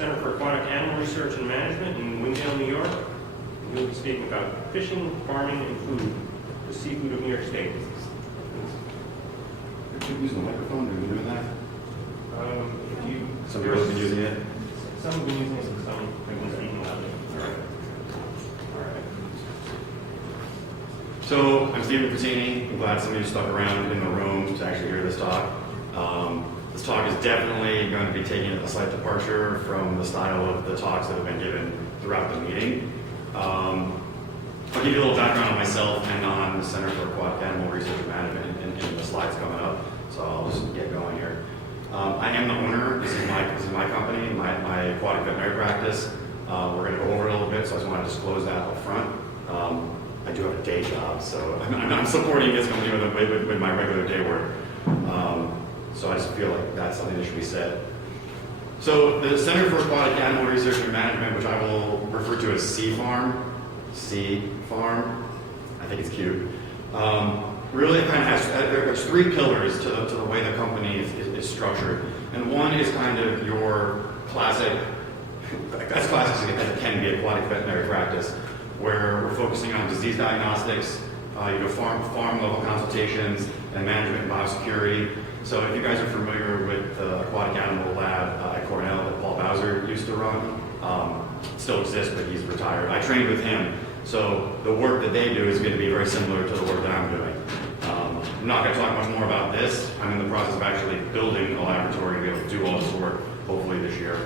Center for Aquatic Animal Research and Management in Wingdale, New York. And he'll be speaking about fishing, farming, and food, the seafood of New York State. Could you use the microphone? Are you doing that? If you, Some people have been using it. Some have been using it, some have been speaking loudly. All right. All right. So I'm Stephen Frattini. I'm glad some of you stuck around in the room to actually hear this talk. This talk is definitely going to be taking a slight departure from the style of the talks that have been given throughout the meeting. I'll give you a little background on myself and on the Center for Aquatic Animal Research and Management in the slides coming up. So I'll just get going here. I am the owner. This is my company, my aquatic veterinary practice. We're going to go over it a little bit, so I just want to disclose that up front. I do have a day job, so I'm supporting this company with my regular day work. So I just feel like that's something that should be said. So the Center for Aquatic Animal Research and Management, which I will refer to as C-Farm, I think it's cute. Really, it kind of has there's three pillars to the way the company is structured, and one is kind of your classic, as classic as it can be, aquatic veterinary practice, where we're focusing on disease diagnostics, farm level consultations, and management and biosecurity. So if you guys are familiar with the aquatic animal lab at Cornell that Paul Bowser used to run, it still exists, but he's retired. I trained with him, so the work that they do is going to be very similar to the work that I'm doing. I'm not going to talk much more about this. I'm in the process of actually building a laboratory to be able to do all this work, hopefully this year.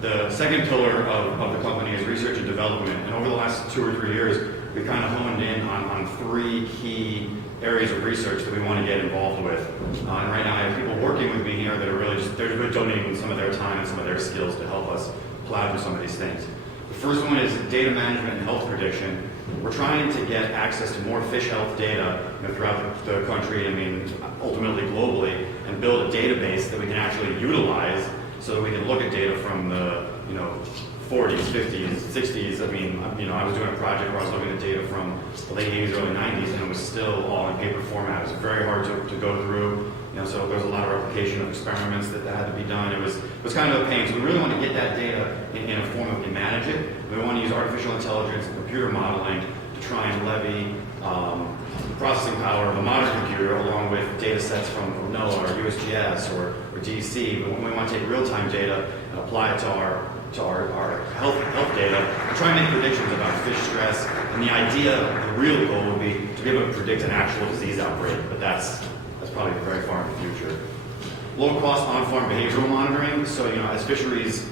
The second pillar of the company is research and development, and over the last 2 or 3 years, we've kind of honed in on three key areas of research that we want to get involved with. And right now I have people working with me here that are really they're donating some of their time and some of their skills to help us plow through some of these things. The first one is data management and health prediction. We're trying to get access to more fish health data throughout the country, ultimately globally, and build a database that we can actually utilize so that we can look at data from the 40s, 50s, 60s. I was doing a project where I was looking at data from the late 80s, early 90s, and it was still all in paper format. It was very hard to go through. So there was a lot of replication of experiments that had to be done. It was kind of a pain. So we really want to get that data in a form that we can manage it. We want to use artificial intelligence and computer modeling to try and levy processing power of a modern computer along with data sets from NOAA or USGS or DEC. But we want to take real-time data and apply it to our health data and try and make predictions about fish stress. And the idea, the real goal would be to be able to predict an actual disease outbreak, but that's probably very far in the future. Low-cost on-farm behavioral monitoring. So, as fisheries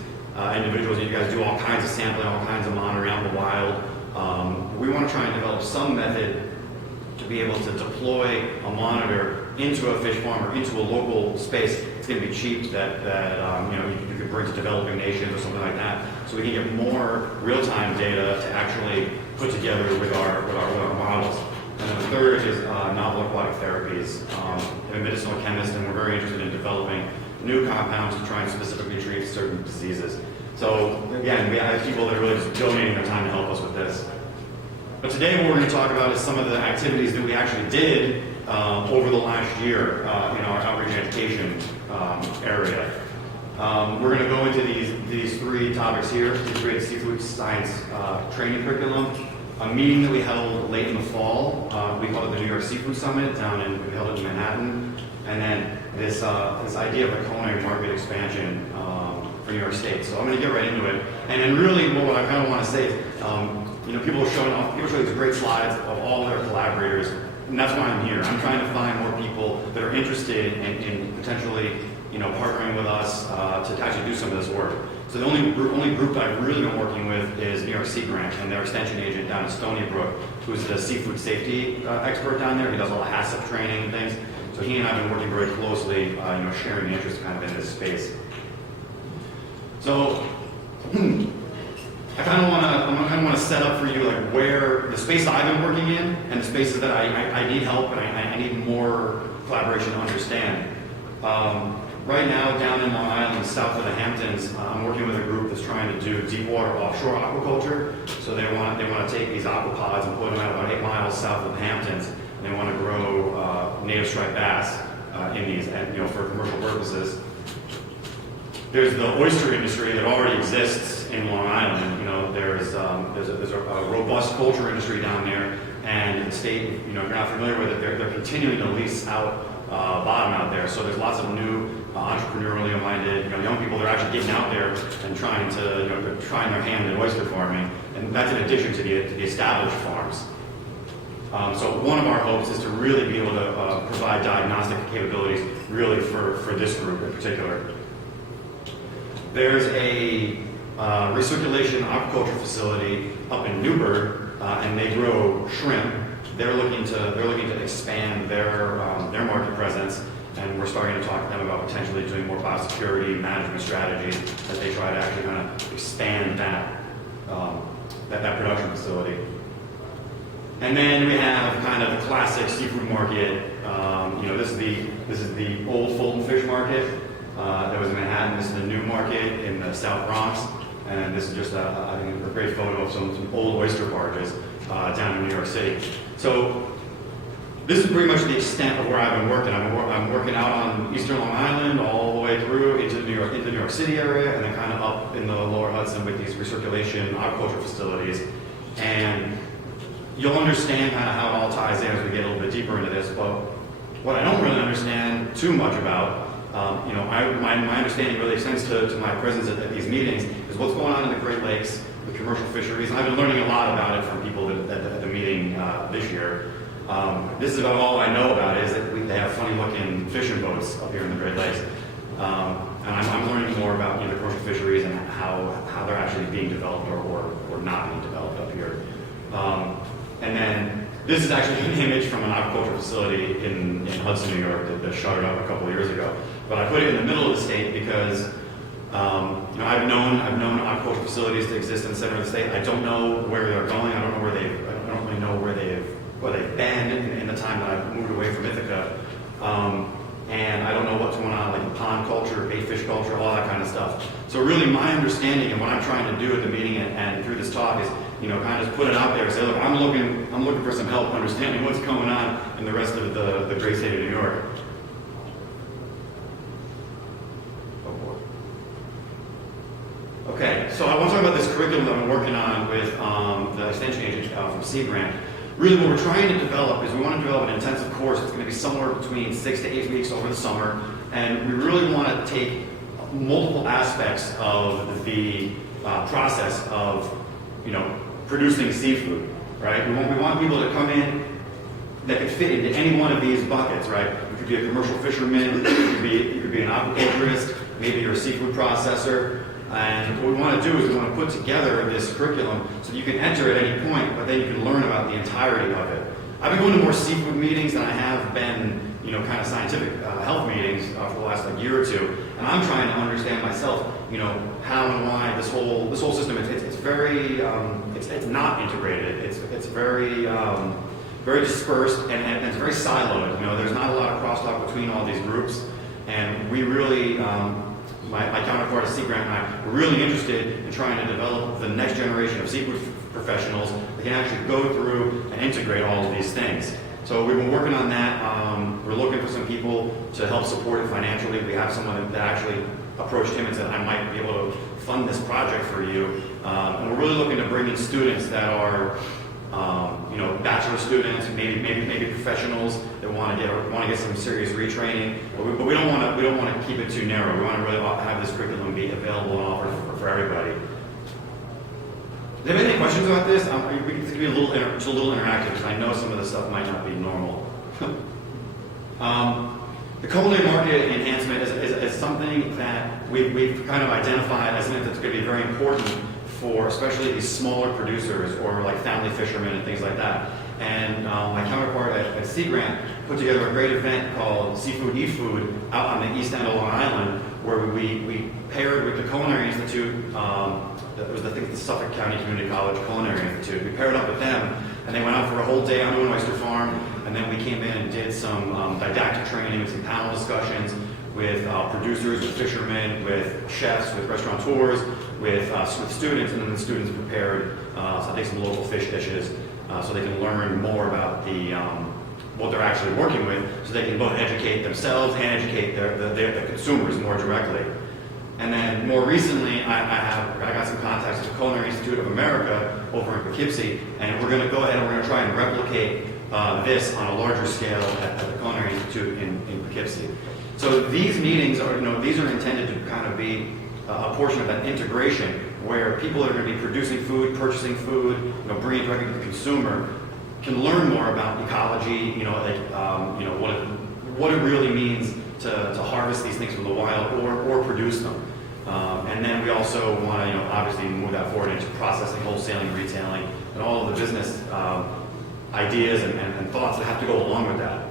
individuals, you guys do all kinds of sampling, all kinds of monitoring out in the wild. We want to try and develop some method to be able to deploy a monitor into a fish farm or into a local space. It's going to be cheap that you could bring to developing nations or something like that, so we can get more real-time data to actually put together with our models. And then the third is novel aquatic therapies. I'm a medicinal chemist, and we're very interested in developing new compounds to try and specifically treat certain diseases. So again, we have people that are really just donating their time to help us with this. But today what we're going to talk about is some of the activities that we actually did over the last year in our outreach and education area. We're going to go into these three topics here: the integrated seafood science training curriculum, a meeting that we held late in the fall. We called it the New York Seafood Summit we held it in Manhattan, and then this idea of a culinary market expansion for New York State. So I'm going to get right into it. And then really what I kind of want to say is, people are showing these great slides of all their collaborators, and that's why I'm here. I'm trying to find more people that are interested in potentially, partnering with us to actually do some of this work. So the only group that I've really been working with is New York Sea Grant and their extension agent down in Stony Brook, who's the seafood safety expert down there. He does all the HACCP training and things. So he and I have been working very closely, sharing the interest kind of in this space. So I kind of want to set up for you where the space that I've been working in and the spaces that I need help and I need more collaboration to understand. Right now, down in Long Island, south of the Hamptons, I'm working with a group that's trying to do deep water offshore aquaculture. So they want to take these aquapods and put them out about 8 miles south of the Hamptons, and they want to grow native striped bass in these, for commercial purposes. there's the oyster industry that already exists in Long Island. You know, there's a robust culture industry down there, and the state, you know, if you're not familiar with it, they're continuing to lease out bottom out there. So there's lots of new entrepreneurially minded, you know, young people that are actually getting out there and trying to, you know, they're trying their hand at oyster farming, and that's in addition to the established farms. So one of our hopes is to really be able to provide diagnostic capabilities really for this group in particular. There's a recirculation aquaculture facility up in Newburgh, and they grow shrimp. They're looking to expand their market presence, and we're starting to talk to them about potentially doing more biosecurity management strategies as they try to actually kind of expand that production facility. And then we have kind of the classic seafood market. You know, this is the old Fulton Fish Market that was in Manhattan. This is the new market in the South Bronx, and this is just I think a great photo of some old oyster barges down in New York City. So this is pretty much the extent of where I've been working. I'm working out on Eastern Long Island all the way through into the New York City area, and then kind of up in the Lower Hudson with these recirculation aquaculture facilities. And you'll understand kind of how it all ties in as we get a little bit deeper into this. But what I don't really understand too much about, you know, my understanding really extends to my presence at these meetings, is what's going on in the Great Lakes with commercial fisheries. And I've been learning a lot about it from people at the meeting this year. This is about all I know about it, is that they have funny-looking fishing boats up here in the Great Lakes. And I'm learning more about, you know, the commercial fisheries and how they're actually being developed or not being developed up here. And then this is actually an image from an aquaculture facility in Hudson, New York that shuttered up a couple of years ago. But I put it in the middle of the state because you know, I've known aquaculture facilities to exist in the center of the state. I don't know where they're going. I don't really know where they've been in the time that I've moved away from Ithaca. And I don't know what's going on, like pond culture, bait fish culture, all that kind of stuff. So really my understanding and what I'm trying to do at the meeting and through this talk is, you know, kind of just put it out there and say, look, I'm looking for some help understanding what's going on in the rest of the great state of New York. Okay, so I want to talk about this curriculum that I'm working on with the extension agent from Sea Grant. Really what we're trying to develop is we want to develop an intensive course that's going to be somewhere between 6 to 8 weeks over the summer, and we really want to take multiple aspects of the process of, you know, producing seafood, right? We want people to come in that could fit into any one of these buckets, right? You could be a commercial fisherman, you could be an aquaculturist, maybe you're a seafood processor. And what we want to do is we want to put together this curriculum so that you can enter at any point, but then you can learn about the entirety of it. I've been going to more seafood meetings than I have been, you know, kind of scientific health meetings for the last year or two, and I'm trying to understand myself, you know, how and why this whole system. It's very it's not integrated. It's very very dispersed and it's very siloed. You know, there's not a lot of crosstalk between all these groups, and we really. My counterpart at Sea Grant and I were really interested in trying to develop the next generation of seafood professionals that can actually go through and integrate all of these things. So we've been working on that. We're looking for some people to help support it financially. We have someone that actually approached him and said, I might be able to fund this project for you. And we're really looking to bring in students that are you know, bachelor students, maybe professionals that want to get some serious retraining, but we don't want to keep it too narrow. We want to really have this curriculum be available and offered for everybody. Do you have any questions about this? We can be a little interactive because I know some of the stuff might not be normal. The culinary market enhancement is something that we've kind of identified as something that's going to be very important for especially these smaller producers or like family fishermen and things like that. And my counterpart at Sea Grant put together a great event called Seafood Eat Food out on the east end of Long Island, where we paired with the Culinary Institute. That was the Suffolk County Community College Culinary Institute. We paired up with them, and they went out for a whole day onto an oyster farm. And then we came in and did some didactic training and some panel discussions with producers, with fishermen, with chefs, with restaurateurs, with students, and then the students prepared I think some local fish dishes so they can learn more about the what they're actually working with, so they can both educate themselves and educate the consumers more directly. And then more recently, I got some contacts with the Culinary Institute of America over in Poughkeepsie, and we're going to go ahead and we're going to try and replicate this on a larger scale at the Culinary Institute in Poughkeepsie. So these meetings are, these are intended to kind of be a portion of that integration where people that are going to be producing food, purchasing food, bringing it directly to the consumer, can learn more about ecology, what it really means to harvest these things from the wild or produce them. And then we also want to, obviously move that forward into processing, wholesaling, retailing, and all of the business ideas and thoughts that have to go along with that.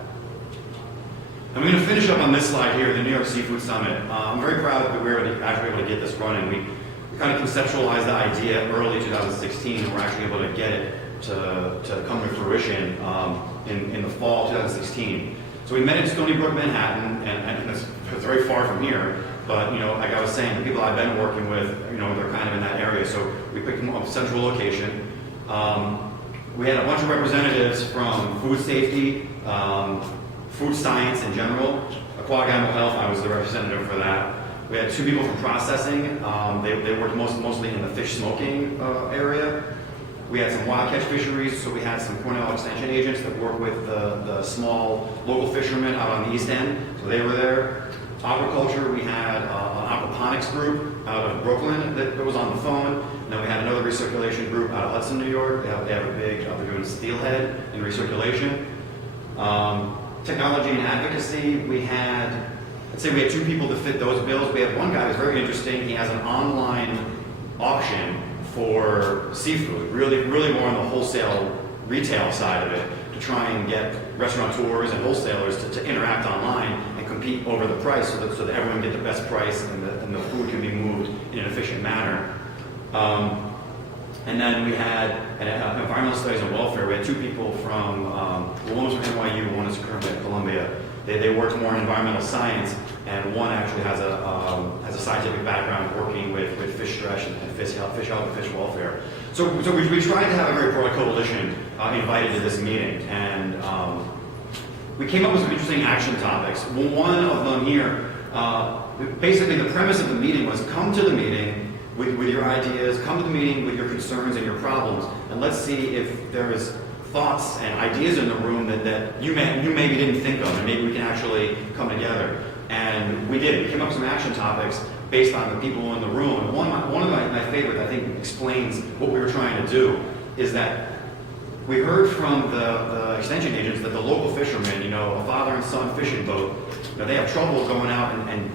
I'm going to finish up on this slide here, the New York Seafood Summit. I'm very proud that we were actually able to get this running. We kind of conceptualized the idea early 2016, and we're actually able to get it to come to fruition in the fall 2016. So we met in Stony Brook, Manhattan, and it's very far from here. But like I was saying, the people I've been working with, they're kind of in that area. So we picked a central location. We had a bunch of representatives from food safety, food science in general, aquatic animal health. I was the representative for that. We had 2 people from processing. They worked mostly in the fish smoking area. We had some wild catch fisheries, so we had some Cornell extension agents that work with the small local fishermen out on the East End, so they were there. Aquaculture, we had an aquaponics group out of Brooklyn that was on the phone. And then we had another recirculation group out of Hudson, New York. They have a big, they're doing steelhead in recirculation. Technology and advocacy, I'd say we had 2 people to fit those bills. We had one guy who's very interesting. He has an online auction for seafood, really more on the wholesale retail side of it, to try and get restaurateurs and wholesalers to interact online and compete over the price so that everyone get the best price and the food can be moved in an efficient manner. And then we had environmental studies and welfare. We had 2 people from, one was from NYU, one is currently at Columbia. They worked more in environmental science, and one actually has a scientific background working with fish stress and fish health and fish welfare. So we tried to have a very broad coalition invited to this meeting, and we came up with some interesting action topics. One of them here, basically the premise of the meeting was come to the meeting with your ideas, come to the meeting with your concerns and your problems, and let's see if there is thoughts and ideas in the room that you maybe didn't think of, and maybe we can actually come together. And we did. We came up with some action topics based on the people in the room. And one of my favorite, I think, explains what we were trying to do, is that we heard from the extension agents that the local fishermen, a father and son fishing boat, they have trouble going out and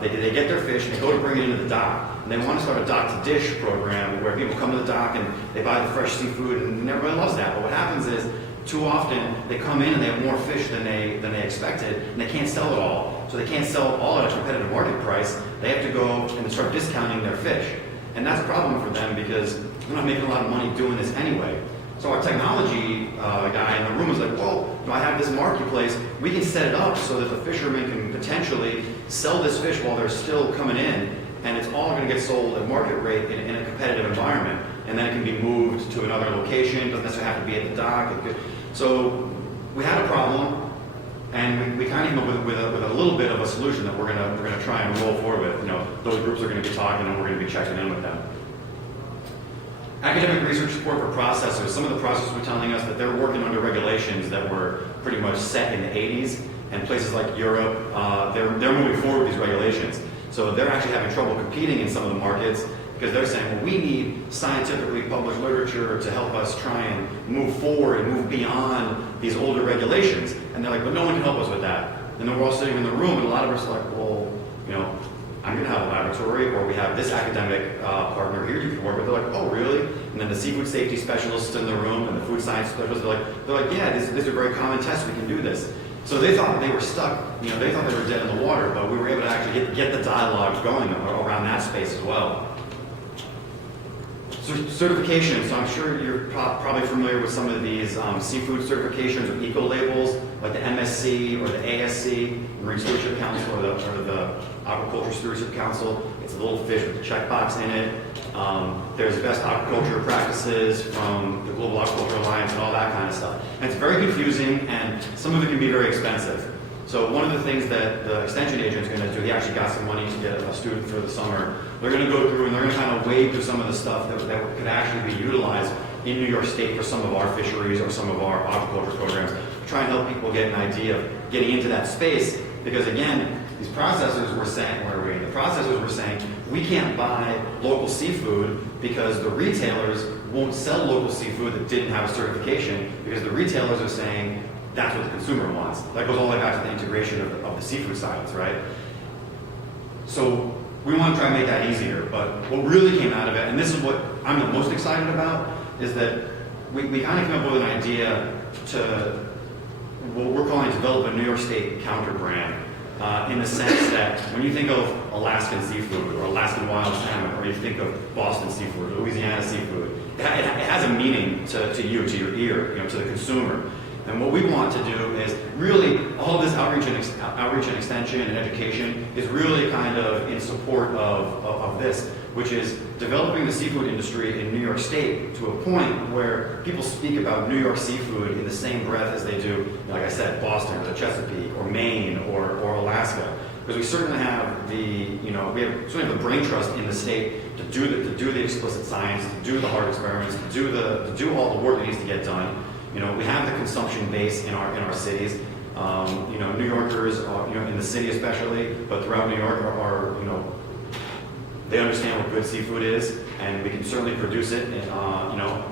they get their fish and they go to bring it into the dock. And they want to start a dock-to-dish program where people come to the dock and they buy the fresh seafood, and everyone loves that. But what happens is, too often they come in and they have more fish than they expected, and they can't sell it all. So they can't sell it all at a competitive market price. They have to go and start discounting their fish. And that's a problem for them because they're not making a lot of money doing this anyway. So our technology guy in the room was like, well, I have this marketplace. We can set it up so that the fishermen can potentially sell this fish while they're still coming in, and it's all going to get sold at market rate in a competitive environment. And then it can be moved to another location. It doesn't necessarily have to be at the dock. So we had a problem, and we kind of came up with a little bit of a solution that we're gonna try and roll forward with. Those groups are going to be talking, and we're going to be checking in with them. Academic research support for processors. Some of the processors were telling us that they're working under regulations that were pretty much set in the 80s, and places like Europe, they're moving forward with these regulations. So they're actually having trouble competing in some of the markets because they're saying, well, we need scientifically published literature to help us try and move forward and move beyond these older regulations. And they're like, but no one can help us with that. And then we're all sitting in the room, and a lot of us are like, well, I'm going to have a laboratory, or we have this academic partner here you can work with. They're like, oh, really? And then the seafood safety specialists in the room and the food science specialists, they're like, yeah, these are very common tests. We can do this. So they thought they were stuck. They thought they were dead in the water, but we were able to actually get the dialogue going around that space as well. So certifications. So I'm sure you're probably familiar with some of these seafood certifications or eco labels, like the MSC or the ASC, Marine Stewardship Council, or the Aquaculture Stewardship Council. It's a little fish with a checkbox in it. There's best aquaculture practices from the Global Aquaculture Alliance and all that kind of stuff. And it's very confusing, and some of it can be very expensive. So one of the things that the extension agent is going to do, he actually got some money to get a student for the summer. They're going to go through and they're going to kind of wade through some of the stuff that could actually be utilized in New York State for some of our fisheries or some of our aquaculture programs, to try and help people get an idea of getting into that space. Because again, these processors were saying, we can't buy local seafood because the retailers won't sell local seafood that didn't have a certification, because the retailers are saying that's what the consumer wants. That goes all the way back to the integration of the seafood silos, right? So we want to try and make that easier, but what really came out of it, and this is what I'm the most excited about, is that we kind of came up with an idea to what we're calling develop a New York State counter brand, in the sense that when you think of Alaskan seafood or Alaskan wild salmon, or you think of Boston seafood or Louisiana seafood, it has a meaning to you, to your ear, to the consumer. And what we want to do is really, all this outreach and extension and education is really kind of in support of this, which is developing the seafood industry in New York State to a point where people speak about New York seafood in the same breath as they do, like I said, Boston or the Chesapeake or Maine or Alaska. Because we certainly have we certainly have the brain trust in the state to do the explicit science, to do the hard experiments, to do all the work that needs to get done. We have the consumption base in our cities. New Yorkers, in the city especially, but throughout New York are they understand what good seafood is, and we can certainly produce it. And,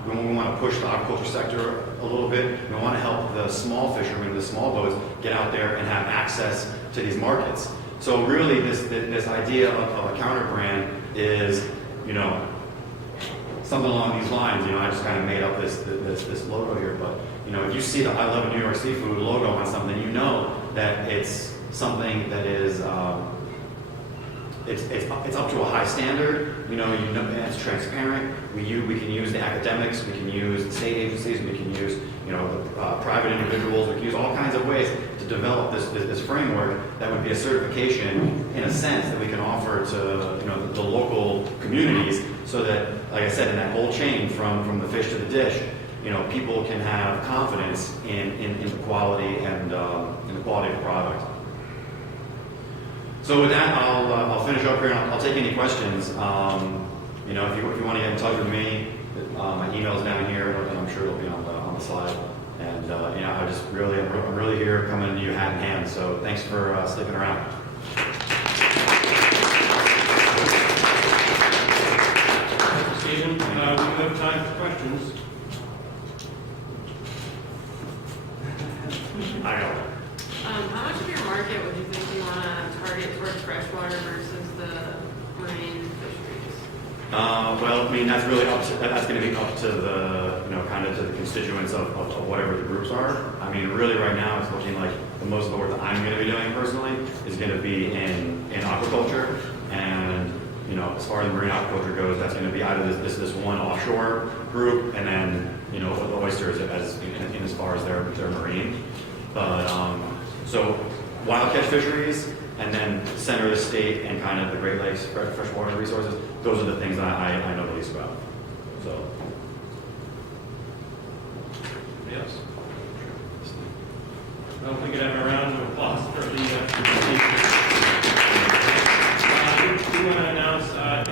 we want to push the aquaculture sector a little bit. We want to help the small fishermen, the small boats, get out there and have access to these markets. So really, this idea of a counter brand is, something along these lines. I just kind of made up this logo here, but if you see the I Love New York Seafood logo on something, you know that it's something that is it's up to a high standard. It's transparent. We can use the academics, we can use the state agencies, we can use private individuals. We can use all kinds of ways to develop this framework that would be a certification, in a sense, that we can offer to the local communities, so that, like I said, in that whole chain from the fish to the dish, people can have confidence in the quality and in the quality of the product. So with that, I'll finish up here, and I'll take any questions. If you want to get in touch with me, my email is down here, and I'm sure it'll be on the slide. And I'm really here coming to you hat in hand. So thanks for sticking around. Stephen, we have time for questions. I know. How much of your market would you think you want to target towards freshwater versus the marine fisheries? That's really that's going to be up to the, kind of to the constituents of whatever the groups are. Really right now it's looking like the most of the work that I'm going to be doing personally is going to be in aquaculture. And, as far as marine aquaculture goes, that's going to be either this one offshore group, and then, the oysters as far as they're marine. But, so wild catch fisheries, and then center of the state and kind of the Great Lakes freshwater resources, those are the things that I know the least about. So.